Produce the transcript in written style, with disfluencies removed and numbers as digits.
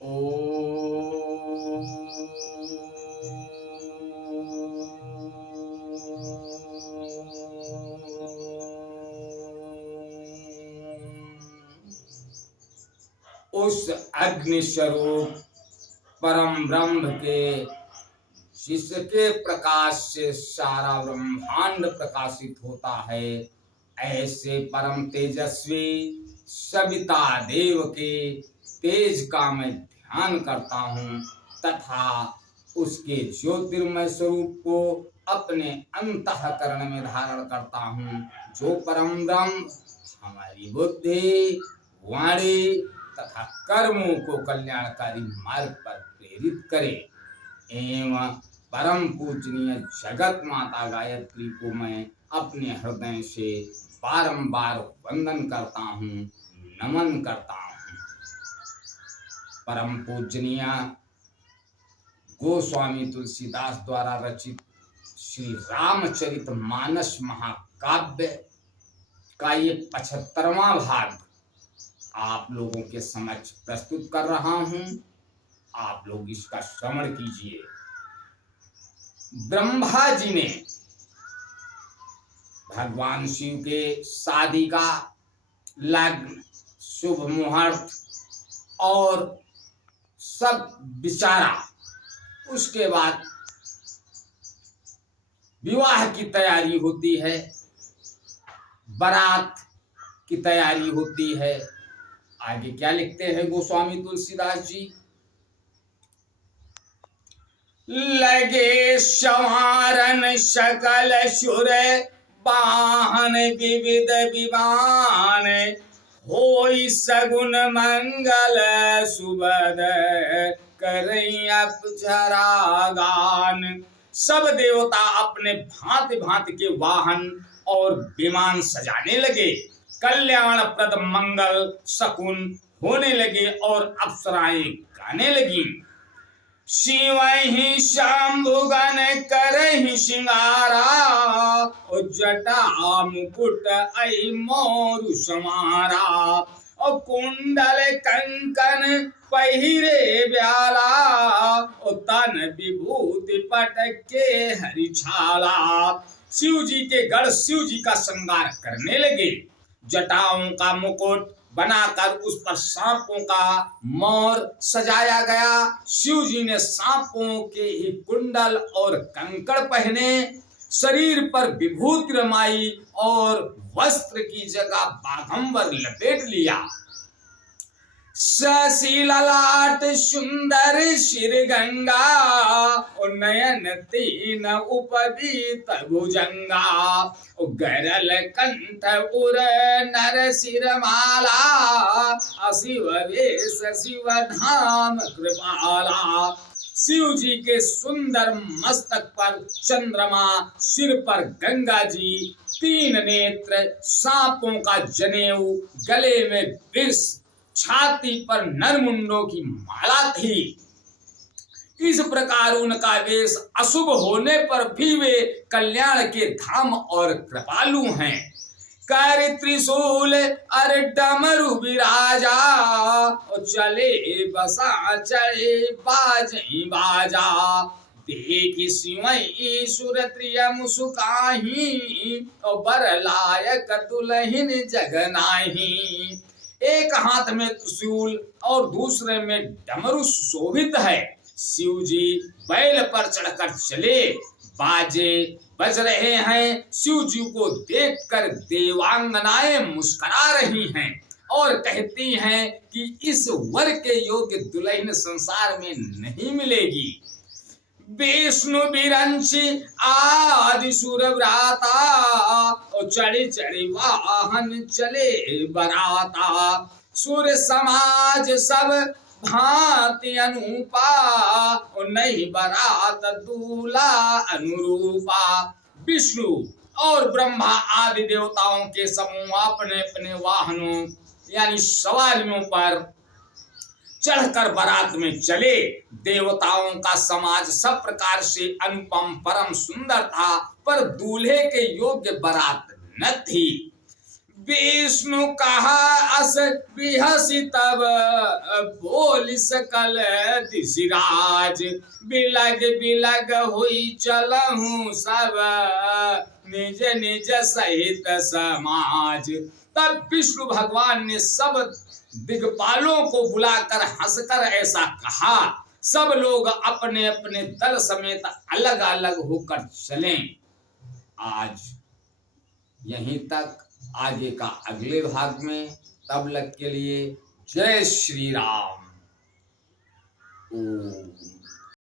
उस अग्नि स्वरूप परम ब्रह्म के जिसके प्रकाश से सारा ब्रह्मांड प्रकाशित होता है, ऐसे परम तेजस्वी सविता देव के तेज का मैं ध्यान करता हूँ तथा उसके ज्योतिर्मय स्वरूप को अपने अंतःकरण में धारण करता हूँ, जो परम ब्रह्म हमारी बुद्धि, वाणी तथा कर्मों को कल्याणकारी मार्ग पर प्रेरित करे। एवं परम पूजनीय जगत माता गायत्री को मैं अपने हृदय से बारंबार वंदन करता हूँ, नमन करता हूँ। परम पूजनीय गोस्वामी तुलसीदास द्वारा रचित श्री रामचरित मानस महाकाव्य का ये 75वां भाग आप लोगों के समक्ष प्रस्तुत कर रहा हूं। आप लोग इसका श्रवण कीजिए। ब्रह्मा जी ने भगवान शिव के शादी का लग्न, शुभ मुहूर्त और सब विचारा। उसके बाद विवाह की तैयारी होती है, बारात की तैयारी होती है। आगे क्या लिखते हैं गोस्वामी तुलसीदास जी? लगे संवारन सकल सुर वाहन विविध विमान, होई सगुन मंगल सुबद करई अप्सरा गान। सब देवता अपने भांति भांति के वाहन और विमान सजाने लगे, कल्याणप्रद मंगल शकुन होने लगे और अप्सराएं गाने लगी। शिव ही शंभुगन करहि सिंगारा, और जटा मुकुट आई मोरु समारा, और कुंडल कंकन पहिरे ब्याला, और तन विभूति पटके हरिछाला। शिव जी के गढ़ शिव जी का श्रृंगार करने लगे। जटाओं का मुकुट बनाकर उस पर सांपों का मोर सजाया गया। शिव जी ने सांपों के ही कुंडल और कंकड़ पहने, शरीर पर विभूति रमाई और वस्त्र की जगह बाघंबर लपेट लिया। शशि ललाट सुंदर शिर गंगा, और नयन तीन उपवीत भुजंगा, और गरल कंठ उर नर सिरमाला, अशिव वेश शिव धाम कृपाला। शिव जी के सुंदर मस्तक पर चंद्रमा, सिर पर गंगा जी, तीन नेत्र, सांपों का जनेऊ, गले में विष, छाती पर नरमुंडों की माला थी। इस प्रकार उनका वेश अशुभ होने पर भी वे कल्याण के धाम और कृपालु हैं। कर त्रिशूल अर डमरु विराजा, और चले बसा चढ़े बाजे बाजा। देखि सिवई सुर त्रिय मुसुकाही, और बरलायक दुल्हिन जगनाही। एक हाथ में त्रिशूल और दूसरे में डमरू शोभित है। शिव जी बैल पर चढ़कर चले, बाजे बज रहे हैं। शिव जी को देखकर देवांगनाएं मुस्कुरा रही हैं और कहती हैं कि इस वर के योग्य दुल्हन संसार में नहीं मिलेगी। विष्णु बिरंची आदि सुर व्राता, और चढ़ी चढ़ी वाहन चले बराता। सुर समाज सब भांति अनुपा, और नहीं बरात दूल्हा अनुरूपा। विष्णु और ब्रह्मा आदि देवताओं के समूह अपने अपने वाहनों यानी सवारियों पर चढ़कर बारात में चले। देवताओं का समाज सब प्रकार से अनुपम परम सुंदर था, पर दूल्हे के योग्य बारात न थी। विष्णु कहा अस बिहसी तब बोल सकल दिशराज बिलग बिलग हुई चलहूँ सब निज निज सहित समाज। तब विष्णु भगवान ने सब दिग्पालों को बुलाकर हंसकर ऐसा कहा, सब लोग अपने अपने दल समेत अलग अलग होकर चलें। आज यहीं तक, आगे का अगले भाग में। तब तक के लिए जय श्री राम। ओम।